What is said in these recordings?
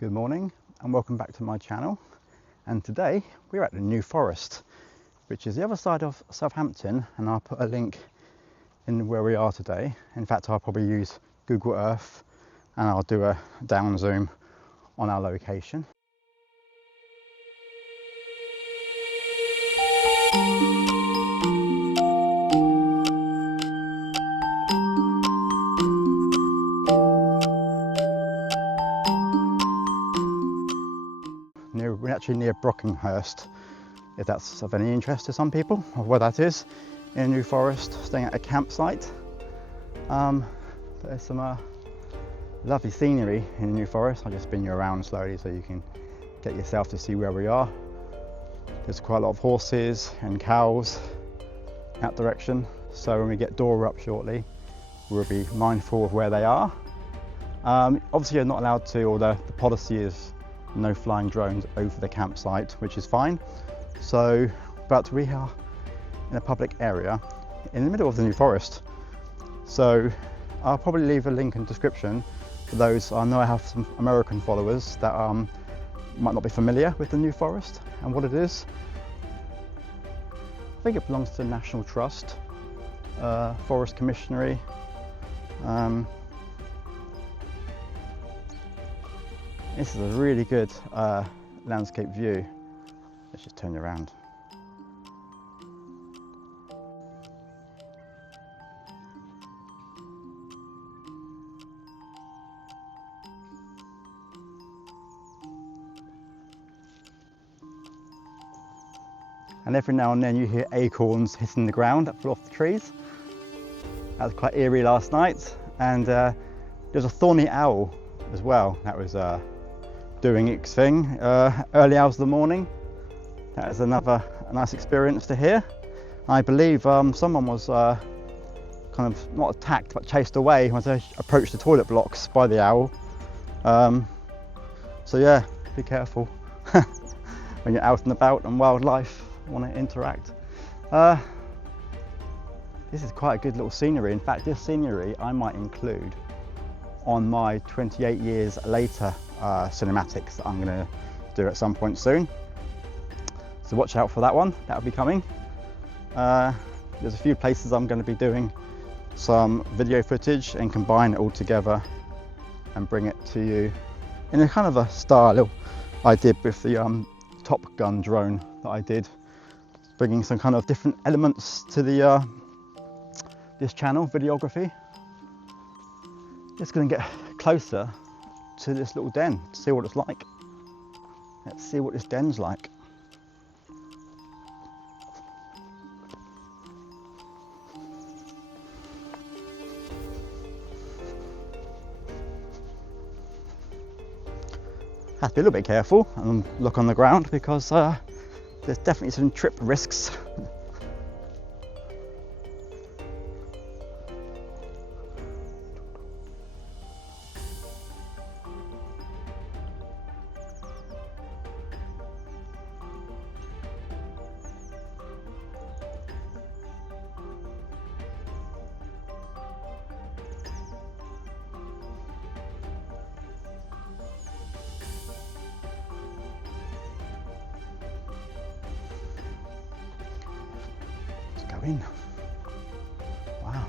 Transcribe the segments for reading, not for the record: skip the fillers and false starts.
Good morning and welcome back to my channel, and today we're at the New Forest, which is the other side of Southampton, and I'll put a link in where we are today. In fact, I'll probably use Google Earth and I'll do a down zoom on our location. We're actually near Brockenhurst, if that's of any interest to some people, of where that is, in New Forest, staying at a campsite. There's some lovely scenery in New Forest. I'll just spin you around slowly so you can get yourself to see where we are. There's quite a lot of horses and cows that direction, so when we get Dora up shortly, we'll be mindful of where they are. Obviously you're not allowed to, or the policy is no flying drones over the campsite, which is fine. So, but we are in a public area in the middle of the New Forest. So I'll probably leave a link in the description for those. I know I have some American followers that might not be familiar with the New Forest and what it is. I think it belongs to the National Trust, Forest Commissionery. This is a really good landscape view. Let's just turn you around. And every now and then you hear acorns hitting the ground that fall off the trees. That was quite eerie last night. And there's a thorny owl as well. That was doing its thing early hours of the morning. That is another nice experience to hear. I believe someone was kind of not attacked but chased away when they approached the toilet blocks by the owl. So yeah, be careful when you're out and about and wildlife want to interact. This is quite a good little scenery. In fact, this scenery I might include on my 28 years later cinematics that I'm going to do at some point soon. So watch out for that one, that'll be coming. There's a few places I'm going to be doing some video footage and combine it all together and bring it to you in a kind of a style I did with the Top Gun drone that I did, bringing some kind of different elements to the this channel, videography. Just going to get closer to this little den to see what it's like. Let's see what this den's like. Have to be a little bit careful and look on the ground because there's definitely some trip risks. In. Wow.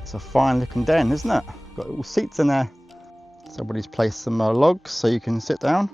It's a fine looking den, isn't it? Got little seats in there. Somebody's placed some logs so you can sit down.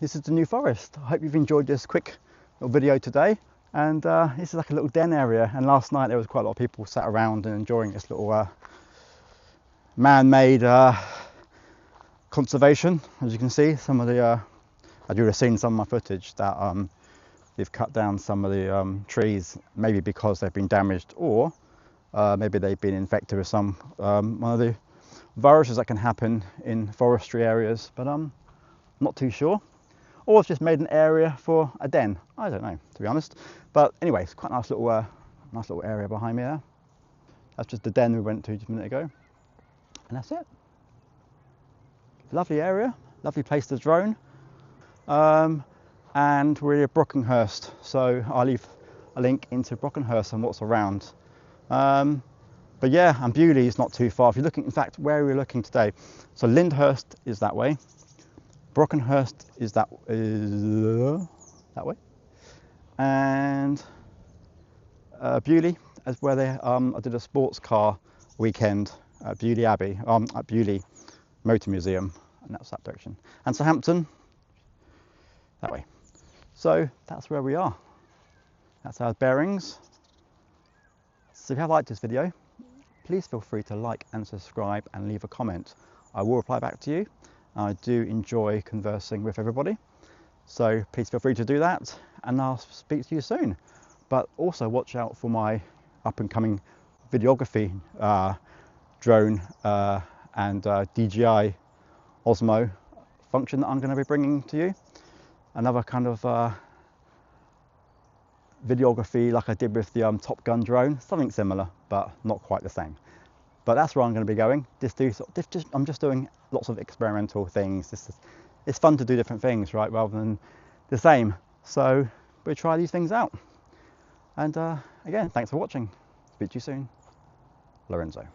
this is the New Forest. I hope you've enjoyed this quick little video today. And this is like a little den area, and last night there was quite a lot of people sat around and enjoying this little man-made conservation. As you can see, some of the as you would have seen some of my footage, that they've cut down some of the trees, maybe because they've been damaged, or maybe they've been infected with some one of the viruses that can happen in forestry areas, but I'm not too sure. Or it's just made an area for a den. I don't know, to be honest. But anyway, it's quite a nice little area behind me there. That's just the den we went to just a minute ago. And that's it. Lovely area, lovely place to drone. And we're at Brockenhurst, so I'll leave a link into Brockenhurst and what's around. But yeah, and Bewley is not too far. If you're looking, in fact, where are we looking today? So Lyndhurst is that way. Brockenhurst is that way, and Bewley is where they I did a sports car weekend at Bewley Abbey, at Bewley Motor Museum, and that's that direction. And Southampton that way. So that's where we are. That's our bearings. So if you have liked this video, please feel free to like and subscribe and leave a comment. I will reply back to you. I do enjoy conversing with everybody, so please feel free to do that, and I'll speak to you soon. But also watch out for my up and coming videography drone and DJI Osmo function that I'm going to be bringing to you. Another kind of videography like I did with the Top Gun drone, something similar but not quite the same. But that's where I'm going to be going. I'm just doing lots of experimental things. It's fun to do different things, right, rather than the same. So we'll try these things out. And again, thanks for watching. Speak to you soon. Lorenzo.